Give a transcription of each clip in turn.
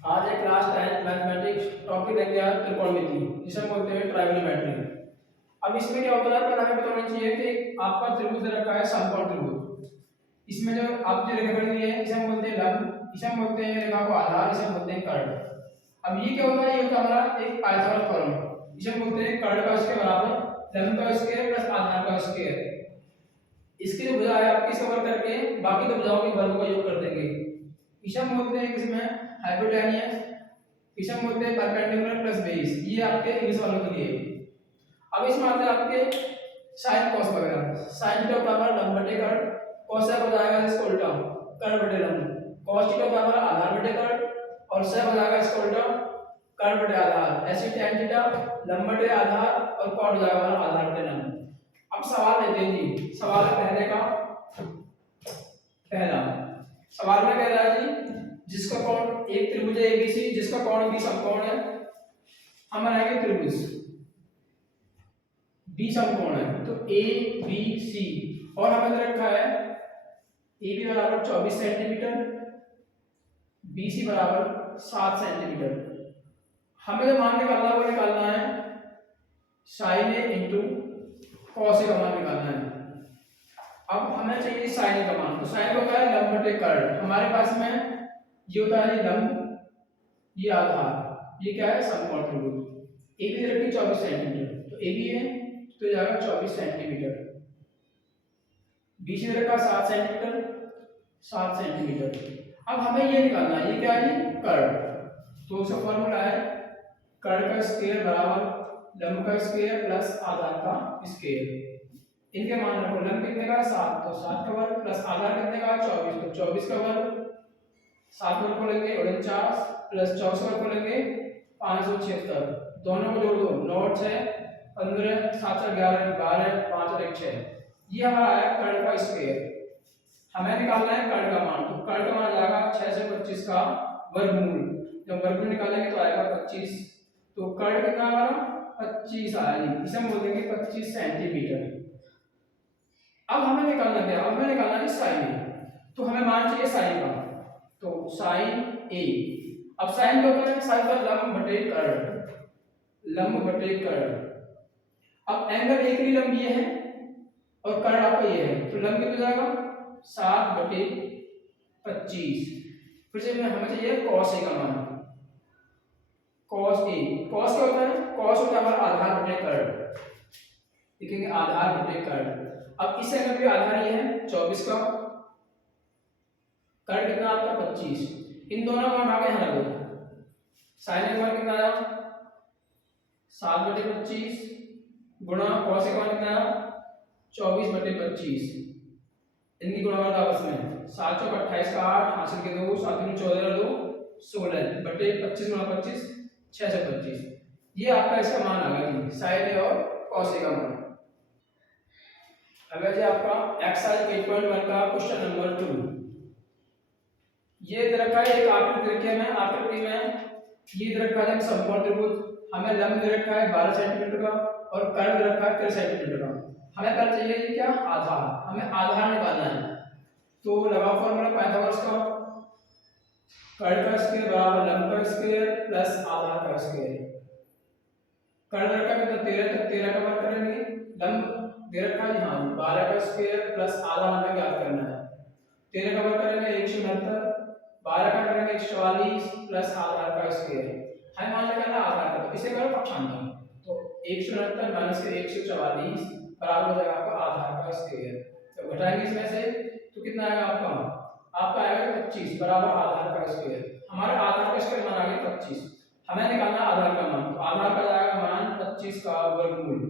आज एक class 10 mathematics topic लेंगे आज त्रिकोणमिति, जिसे हम बोलते हैं ट्राइगोनोमेट्री। अब इसमें क्या होता है, पहले हमें पता होना चाहिए कि आपका त्रिभुज दे रखा है समकोण त्रिभुज। इसमें जो आप जो रेखा बनी हुई है इसे हम बोलते हैं लंब, इसे हम बोलते हैं रेखा को आधार, इसे हम बोलते हैं कर्ण। अब ये क्या होता है, ये होता है हमारा एक पाइथागोरस फॉर्मूला, इसे हम बोलते हैं कर्ण का स्क्वायर बराबर लंब का स्क्वायर प्लस आधार का स्क्वायर। इसकी जो भुजा है आपकी इसका वर्ग करके बाकी दो भुजाओं के वर्ग का योग कर देंगे। इसे हम बोलते हैं इसमें हाइपोटेन्यूस, इसे हम बोलते हैं परपेंडिकुलर प्लस बेस। ये आपके इंग्लिश वालों के लिए। अब इसमें आते हैं आपके साइन कॉस वगैरह। साइन थीटा बराबर लंब बटे कर्ण, कॉस हो जाएगा इसका उल्टा कर्ण बटे लंब, कॉस थीटा बराबर आधार बटे कर्ण और सेक हो जाएगा इसका उल्टा कर्ण बटे आधार। ऐसे tan थीटा लंब बटे आधार और कॉट हो जाएगा आधार बटे लंब। अब सवाल लेते हैं जी। सवाल है पहले का, पहला सवाल में कह रहा है जी जिसका कोण एक त्रिभुज है एबीसी, जिसका कोण बी समकोण है। हम बनाएंगे त्रिभुज बी समकोण है तो ए बी सी, और हमें दे रखा है ए बी बराबर 24 सेंटीमीटर, बी सी बराबर 7 सेंटीमीटर। हमें जो मान निकालना है वो निकालना है sign A into cos A का मान निकालना है। अब हमें चाहिए साइन का मान, तो साइन का होता है लंब बटे कर्ण। हमारे पास में ये होता है लंब, ये आधार, ये क्या है समकोण त्रिभुज। ए बी रखी 24 सेंटीमीटर, तो ए बी है तो ये जाएगा 24 सेंटीमीटर। बी सी रखा 7 सेंटीमीटर, 7 सेंटीमीटर। अब हमें ये निकालना है ये क्या है कर्ण, तो उसका फॉर्मूला है कर्ण का स्क्वायर बराबर लंब का स्क्वायर प्लस आधार का स्क्वायर। इनके मान रखो, लंब कितने का 7 तो 7 का वर्ग प्लस आधार कितने का 24 तो 24 का वर्ग, 7 वर्ग को लेंगे 49 प्लस 24 वर्ग को लेंगे 576, दोनों को जोड़ दो 9 6 15 7 11 12 5 और 1 6। ये हमारा है कर्ण का स्क्वायर। हमें निकालना है कर्ण का मान, तो कर्ण का मान आ जाएगा 6 से 25 का वर्गमूल। जब वर्गमूल निकालेंगे तो आएगा 25, तो कर्ण कितना हमारा 25 आएगा, इसे हम बोल देंगे 25 सेंटीमीटर। अब हमें निकालना क्या, अब हमें निकालना है साइन ए, तो हमें मान चाहिए साइन का, तो साइन ए। अब साइन क्या होता है, साइन का लंब बटे कर्ण, लंब बटे कर्ण। अब एंगल एक ही लंब ये है और कर्ण आपका ये है, तो लंब कितना जाएगा 7 बटे 25। फिर से हमें चाहिए cos ए का मान, cos ए। cos क्या होता है, cos होता है हमारा आधार बटे कर्ण, लिखेंगे आधार बटे कर्ण। अब इस एंगल पे आधार ये है 24 का, कर्ण कितना आपका 25, इन दोनों का मान आगे हटा दो। साइन ए का मान कितना आया 7 बटे 25 गुणा cos ए का मान कितना आया 24 बटे 25। इनकी गुणा कर दो आपस में, 7 चौक 28 का 8 हासिल के 2 7 दूनी 14 2 16 बटे 25 गुणा 25 6 से 25। ये आपका इसका मान आ गया जी साइन ए और cos ए का मान। अगर जी आपका एक्सरसाइज 8.1 का क्वेश्चन नंबर 2, ये दे रखा है एक आकृति रखी है, मैं आकृति में ये दे रखा है समकोण त्रिभुज। हमें लंब दे रखा है 12 सेंटीमीटर का और कर्ण दे रखा है 13 सेंटीमीटर का। हमें पहले चाहिए ये क्या आधार, हमें आधार निकालना है। तो लगा फॉर्मूला पाइथागोरस का, कर्ण का स्क्वायर बराबर लंब का स्क्वायर प्लस आधार का स्क्वायर। कर्ण दे रखा है तो 13, तक 13 का वर्ग करेंगे, लंब दे रखा है यहाँ 12 का स्क्वायर प्लस आधा हमें ज्ञात करना है। 13 का वर्ग करेंगे 169, 12 का करेंगे 144 प्लस आधार का स्क्वायर। हमें मान लेना आधार का, तो इसे करो पक्षांतर, तो 169 माइनस के 144 बराबर हो जाएगा आपका आधार का स्क्वायर। तो घटाएंगे इसमें से तो कितना आएगा आपका आएगा 25 बराबर आधार का स्क्वायर। हमारे आधार का स्क्वायर मान आ गया 25, हमें निकालना आधार का मान, तो आधार का जाएगा मान 25 का वर्गमूल।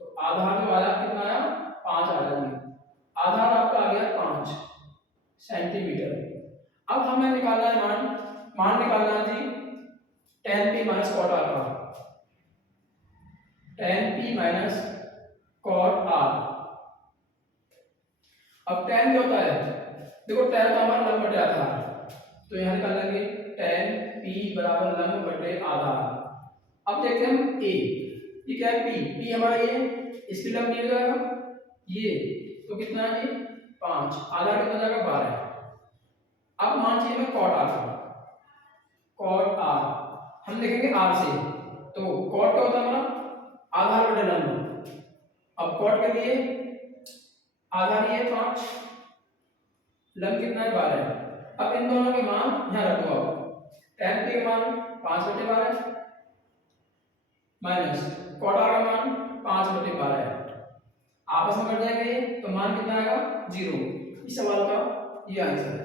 तो आधार जो आया कितना आया 5 आ गया, आधार आपका आ गया 5 सेंटीमीटर। अब हमें निकालना है मान निकालना है जी tan p minus cot r का, tan p minus cot r। अब tan क्या होता है, देखो tan तो हमारा लंब बटे आधार, तो यहाँ निकाल लेंगे tan p बराबर लंब बटे आधार। अब देखते हैं हम a, ये क्या है p हमारा ये इसकी लंब ये हो जाएगा ये, तो कितना है ये 5, आधार कितना हो जाएगा 12। अब मान चाहिए मैं cot r, cot हम लिखेंगे आर से। तो कॉट क्या होता है हमारा, आधार बटे लंब। अब कॉट के लिए आधार ये 5, लंब कितना है 12। अब इन दोनों के मान यहाँ रखो आप, tan के मान 5/12 माइनस कॉट आर का मान 5/12 है, आपस में कट जाएंगे तो मान कितना आएगा 0। इस सवाल का ये आंसर है।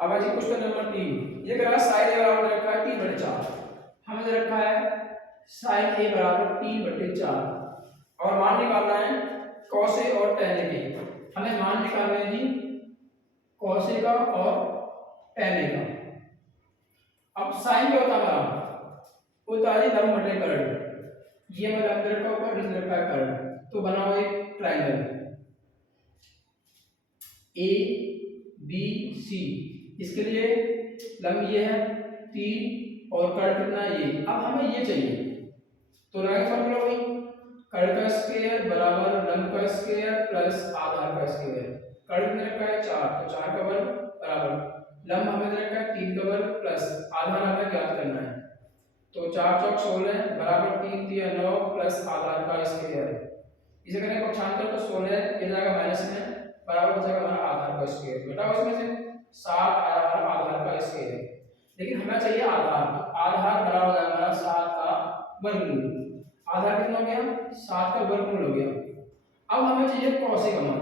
अब आज क्वेश्चन नंबर 3, ये कह रहा है साइन ए बराबर रखा है 3/4, हमें दे रखा है साइन ए बराबर 3/4 और मान निकालना है cos ए और tan ए के। हमें मान निकालना है जी cos ए का और tan ए का। अब साइन क्या होता है हमारा, होता है लंब बटे कर्ण, ये हमें लंब रखा है ऊपर, इस रखा है कर्ण, तो बनाओ एक ट्रायंगल ए बी सी। इसके लिए लंब ये है 3 और कर्ण कितना है ये। अब हमें ये चाहिए तो लगाएंगे फॉर्मूला वही, कर्ण का स्क्वायर बराबर लंब का स्क्वायर प्लस आधार का स्क्वायर। कर्ण कितने रखा है 4, तो 4 का वर्ग बराबर लंब हमें रखा है 3 का वर्ग प्लस आधार हमें ज्ञात करना है। तो 4 चौक 16 बराबर 3 3 9 प्लस आधार का स्क्वायर। इसे करेंगे पक्षांतर तो 16 ये जाएगा माइनस में, बराबर हो जाएगा हमारा आधार का स्क्वायर। बेटा उसमें से 7 आया हमारा आधार का स्क्वायर, लेकिन हमें चाहिए आधार, तो आधार बराबर हो जाएगा हमारा 7 का वर्गमूल। आधार कितना हो गया 7 का वर्गमूल हो गया। अब हमें चाहिए cos का मान।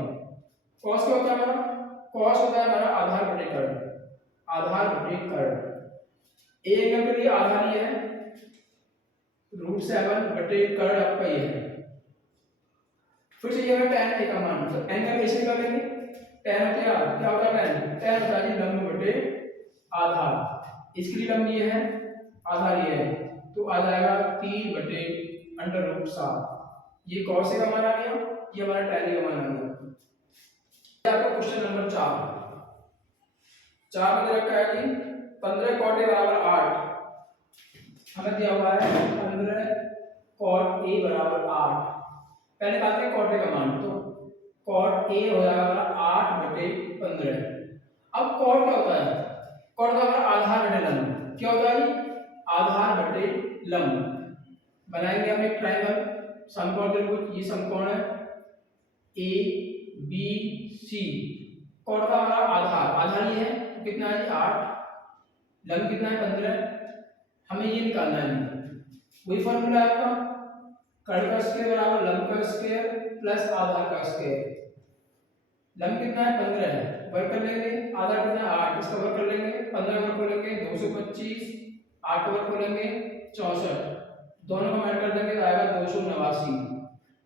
cos क्या होता है हमारा, cos होता है हमारा आधार बटे कर्ण, आधार बटे कर्ण। ए एंगल के लिए आधार ये है √7 बटे कर्ण आपका ये है। फिर चाहिए हमें tan ए का मान, तो एंगल ए से निकालेंगे। tan क्या होता है, tan होता है लंब बटे आधार। इसके लिए लंब ये है आधार ये है, तो आ जाएगा 3/√7। ये cos ए का मान आ गया, ये हमारा tan ए का मान आ गया। आपका क्वेश्चन नंबर 4 में रखा है कि 15 cot a बराबर 8। हमें दिया हुआ है 15 cot a बराबर 8। पहले निकालते हैं cot a का मान, तो cot a हो जाएगा हमारा 8/15। अब cot क्या होता है, cot का हमारा आधार बटे लंब। क्या होता है आधार बटे लंब। बनाएंगे हम एक ट्रायंगल समकोण त्रिभुज, ये समकोण है ए बी सी। cot का हमारा आधार ये है, तो कितना है 8, लंब कितना है 15, हमें ये निकालना है। वही फॉर्मूला है आपका, कर्ण का स्क्वायर बराबर लंब का स्क्वायर प्लस आधार का स्क्वायर। लंब कितना है 15 है, वर्ग कर लेंगे, आधार कितना है 8, इसका वर्ग कर लेंगे, 15 वर्ग कर लेंगे 225, 8 का वर्ग कर लेंगे 64, दोनों को ऐड कर देंगे तो आएगा 289।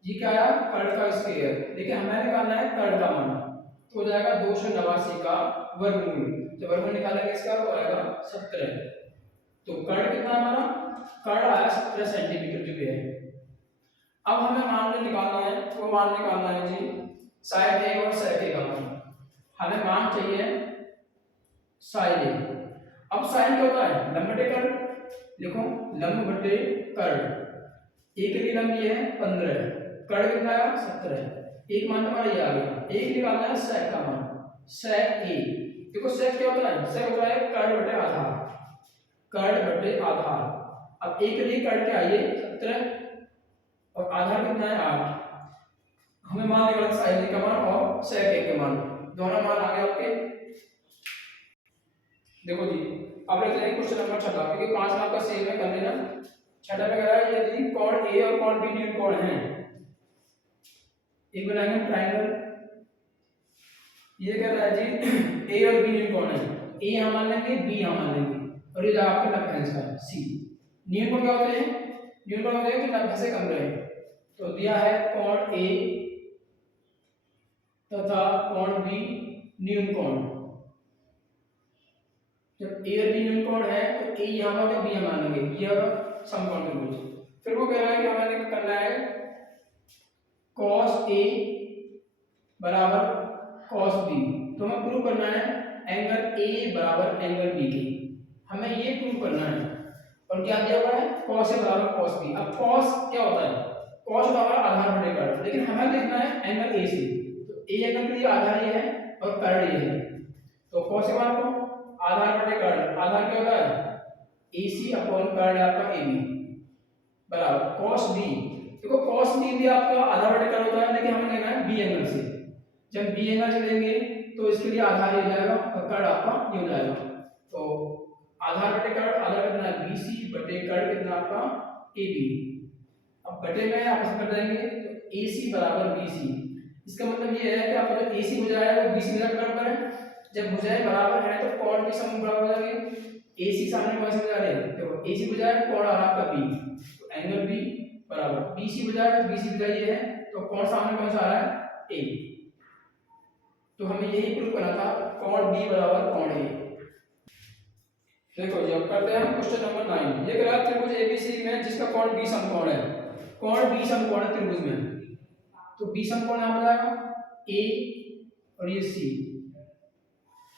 ये क्या आया कर्ण का स्क्वायर, लेकिन हमें निकालना है कर्ण का मान, तो हो जाएगा 289 का वर्गमूल। जब वर्गमूल निकालेंगे इसका तो आएगा 17। तो कर्ण कितना हमारा, कर्ण आया 17 सेंटीमीटर जो है। अब हमें मान निकालना है, वो मान निकालना है जी साइन ए और सेक ए का मान। हमें मान चाहिए साइन ए। अब साइन क्या होता है लंब बटे कर्ण, लिखो लंब बटे कर्ण। ए के लिए लंब ये है 15, कर्ण कितना है 17। एक मान हमारा ये आ गया। एक निकालना है सेक का मान, सेक ए। देखो सेक क्या होता है, सेक होता है कर्ण बटे आधार, कर्ण बटे आधार। अब ए के लिए कर्ण क्या है 17 और आधार कितना है 8। हमें मान निकालना साइन ए का मान और सेक ए का मान, दोनों मान आ गए आपके। देखो जी अब लेते हैं क्वेश्चन नंबर 6, क्योंकि 5 मार्क का सेम है कर लेना। 6 में कह रहा है यदि कोण ए और कोण बी न्यून कोण हैं, एक बनाएंगे ट्रायंगल। ये कह रहा है जी ए और बी न्यून कोण है, ए यहां मान लेंगे बी यहां मान लेंगे, और ये जो आपके लंब है इसका सी। न्यून कोण क्या होते हैं, न्यून कोण होते हैं कि लंब से कम रहे। तो दिया है कोण ए तथा कोण बी न्यून कोण। जब ए और बी न्यून कोण है तो ए यहां मानेंगे बी यहां मानेंगे, ये समकोण त्रिभुज। फिर वो कह रहा है कि हमें करना है cos a बराबर cos b। तो हमें प्रूव करना है एंगल a बराबर एंगल b के, हमें ये प्रूव करना है। और क्या दिया हुआ है cos a बराबर cos b। अब cos क्या होता है, cos होता है आधार बटे कर्ण, लेकिन हमें देखना है एंगल a से। तो a एंगल के लिए आधार ये है और कर्ण ये है, तो cos a मान को आधार बटे कर्ण, आधार क्या होता है AC अपॉन कर्ण आपका AB बराबर cos B। देखो cos B भी आपका आधार बटे कर्ण होता है, लेकिन हमें लेना है B एंगल से। जब B एंगल से लेंगे तो इसके लिए आधार ये हो जाएगा और कर्ण आपका ये हो जाएगा। तो आधार बटे कर्ण, आधार कितना है BC बटे कर्ण कितना आपका AB। अब बटे में आपस में कर देंगे तो AC बराबर BC। इसका मतलब ये है कि आपका जो AC भुजा है वो BC भुजा के बराबर है। जब भुजाएं बराबर है तो कोण भी सम बराबर हो जाएंगे। AC सामने कौन सी भुजा है, देखो AC भुजा है, कोण आ रहा आपका B, तो एंगल B बराबर BC भुजा है, BC भुजा ये है, तो कोण सामने कौन सा आ रहा है A। तो हमें यही प्रूव करना था कोण B बराबर कोण A। देखो जब करते हैं हम क्वेश्चन नंबर 9। ये कह रहा है त्रिभुज ABC में जिसका कोण B समकोण है, कोण B समकोण है त्रिभुज में, तो B समकोण नाम बताएगा A और ये C।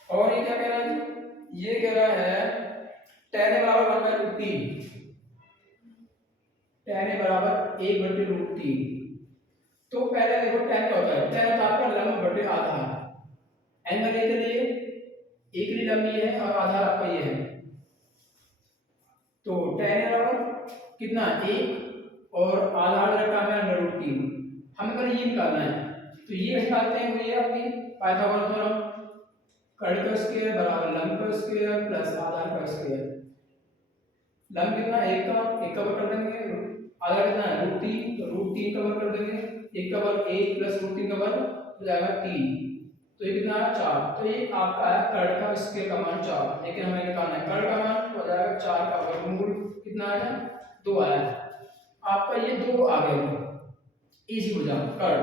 और ये क्या कह रहा है, ये कह रहा है tan A बराबर 1/√3, tan A बराबर 1/√3। तो पहले देखो tan क्या होता है, tan होता है आपका लंब बटे आधार। एंगल A के लिए A के लिए लंब ये है और आधार आपका ये है, तो tan A बराबर कितना 1 और आधार रखा है √3। हमें पहले ये निकालना है, तो ये निकालते हैं, ये आपकी पाइथागोरस थ्योरम, कर्ण का स्क्वायर बराबर लंब का स्क्वायर प्लस आधार का स्क्वायर। लंब कितना 1 का वर्ग कर देंगे, आधार कितना है √3, तो √3 का वर्ग कर देंगे, 1 का वर्ग 1 प्लस √3 का वर्ग हो जाएगा 3, तो ये कितना है 4। तो ये आपका है कर्ण का स्क्वायर का मान 4, लेकिन हमें निकालना है कर्ण का मान, तो हो जाएगा 4 का वर्गमूल कितना आया 2 आया। आपका ये 2 आ गया इजी हो जाए कर्ण,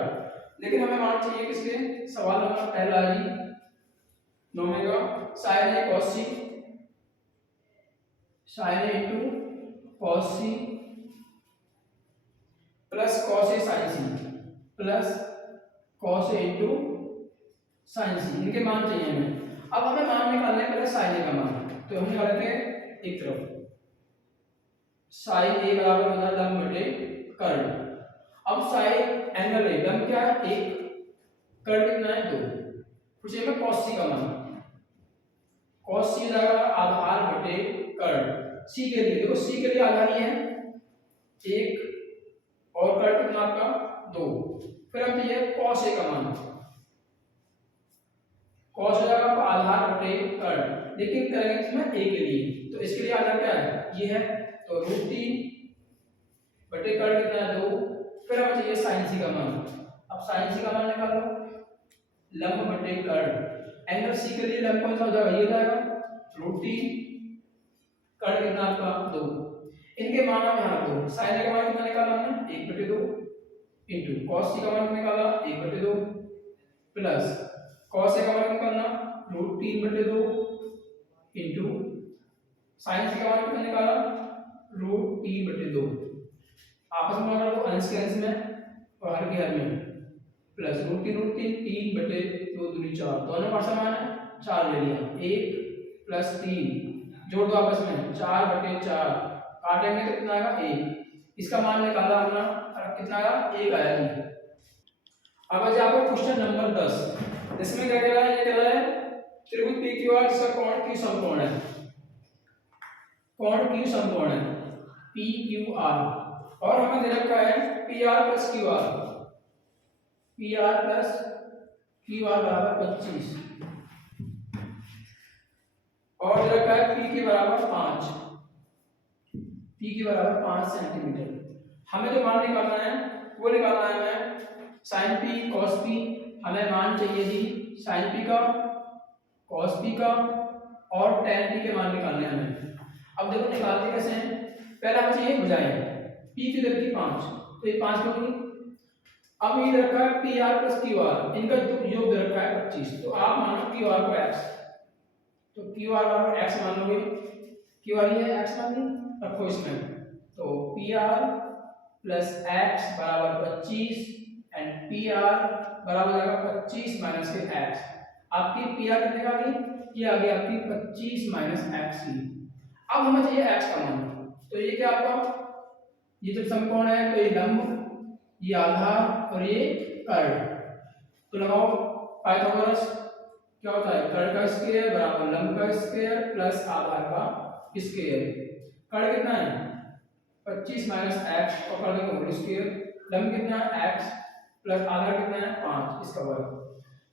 लेकिन हमें मान चाहिए किसके, सवाल नंबर पहला है जी 9 का sin A cos C, sin A into cos C plus cos A sin C plus cos A into sin C, इनके मान चाहिए हमें। अब हमें मान निकालना है पहले sin A का मान, तो हम निकाल लेते हैं एक तरफ sin A बराबर होता है लंब बटे कर्ण। अब sin एंगल A, लंब क्या है 1, कर्ण कितना है 2, फिर से हमें cos C का मान, cos C जाएगा आधार बटे कर्ण। C के लिए देखो C के लिए आधार ये है 1 और कर्ण कितना आपका 2, फिर हम चाहिए cos A का मान, cos हो जाएगा आपका आधार बटे कर्ण, लेकिन करेंगे इसमें A के लिए, तो इसके लिए आधार क्या है ये है, तो √3 बटे कर्ण कितना है 2, फिर हमें चाहिए sin C का मान। अब sin C का मान निकालो, लंब बटे कर्ण, एंगल C के लिए लंब कौन सा हो जाएगा ये जाएगा √3, कर्ण कितना आपका 2, इनके मान हम यहाँ दो, sin A का मान कितना निकाला हमने 1/2 इंटू cos C का मान निकाला 1/2 प्लस cos A का मान निकालना √3/2 इंटू sin C का मान कितना निकाला √3/2। आपस में अगर तो अंश के अंश में और हर के हर में प्लस √3 3/2 दूनी 4, दोनों का समान है 4 ले लिया, 1 प्लस 3 जोड़ दो आपस में 4/4, काटेंगे तो कितना आएगा 1, इसका मान निकाला हमने कितना आया 1 आया जी। अब आज आपको क्वेश्चन नंबर 10, इसमें क्या कह रहा है, ये कह रहा है त्रिभुज PQR जिसका कोण Q समकोण है, कोण Q समकोण है PQR, और हमें दे रखा है PR plus QR, PR plus QR बराबर 25, और दे रखा है P के बराबर 5, P के बराबर 5 सेंटीमीटर। हमें जो मान निकालना है वो निकालना है हमें sin P cos P, हमें मान चाहिए जी sin P का cos P का और tan P के मान निकालने हैं हमें। अब देखो निकालते कैसे हैं, पहला हमें चाहिए भुजाएं, P की दर की 5, तो ये 5 होगी। अब ये रखा है PR प्लस QR, इनका योग दे रखा है 25, तो आप मानो QR को x, तो QR बराबर x मान लोगे, QR ये x मान ली रखो इसमें, तो PR प्लस x बराबर 25 एंड PR बराबर हो जाएगा 25 माइनस के x। आपकी PR कितने का आ गई, ये आ गई आपकी 25 माइनस x की। अब हमें चाहिए x का मान, तो ये क्या आपका, ये जब समकोण है तो ये लंब, ये आधार और ये कर्ण, तो लगाओ पाइथागोरस, क्या होता है, कर्ण का स्क्वायर बराबर लंब का स्क्वायर प्लस आधार का स्क्वायर। कर्ण कितना है 25 माइनस एक्स और कर्ण का होल स्क्वायर, लंब कितना है एक्स प्लस आधार कितना है 5 इसका वर्ग।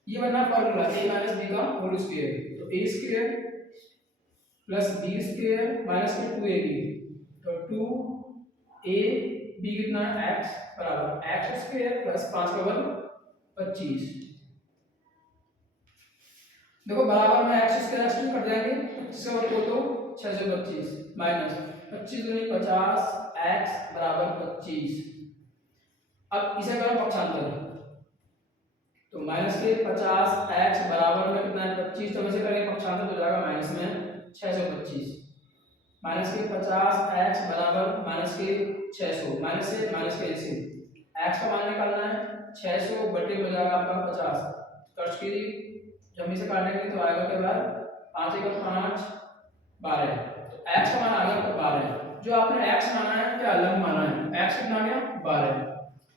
ये बना फॉर्मूला a माइनस b का होल स्क्वायर, तो a square plus b square minus में 2ab, तो 2ab कितना है x बराबर x स्क्वायर प्लस 5 का वर्ग 25। देखो बराबर में x स्क्वायर x कट जाएंगे, 25 का वर्ग तो 625 माइनस 25 दूनी 50 x बराबर 25। अब इसे करो पक्षांतर, तो माइनस के 50 x बराबर में कितना है 25, तो वैसे करेंगे पक्षांतर तो जाएगा माइनस में 625। माइनस के 50 x बराबर माइनस के 600, माइनस के ऐसे x का मान निकालना है 600 बटे हो जाएगा आपका 50, कट कीजिए जब इसे काटेंगे तो आएगा क्या बार 5 एक 5 12, तो x का मान आ गया 12। जो आपने x माना है क्या लंब माना है, x कितना आ गया 12,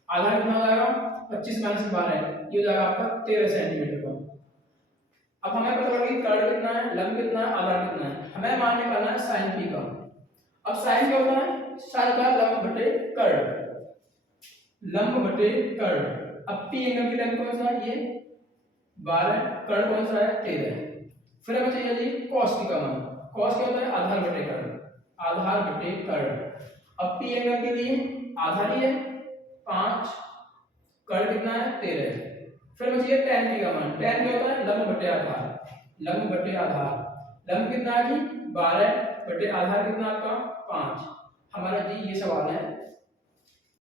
आधा कितना हो जाएगा 25 माइनस 12, ये हो जाएगा आपका 13 सेंटीमीटर का। अब हमें पता लगा कि कर्ण कितना है, लंब कितना है, आधार कितना है, हमें मान निकालना है sin p का। अब sin क्या होता है, sin का लंब बटे कर्ण, लंब बटे कर्ण। अब p एंगल की लेंथ कौन सा है, ये 12, कर्ण कौन सा है 13। फिर हमें चाहिए जी cos p का मान, cos क्या होता है आधार बटे कर्ण, आधार बटे कर्ण। अब p एंगल के लिए आधार ही है 5, कर्ण कितना है 13। फिर हमें चाहिए tan p का मान, tan क्या होता है लंब बटे आधार, लंब बटे आधार, लंब कितना है जी 12 बटे आधार कितना आपका 5। हमारा जी ये सवाल है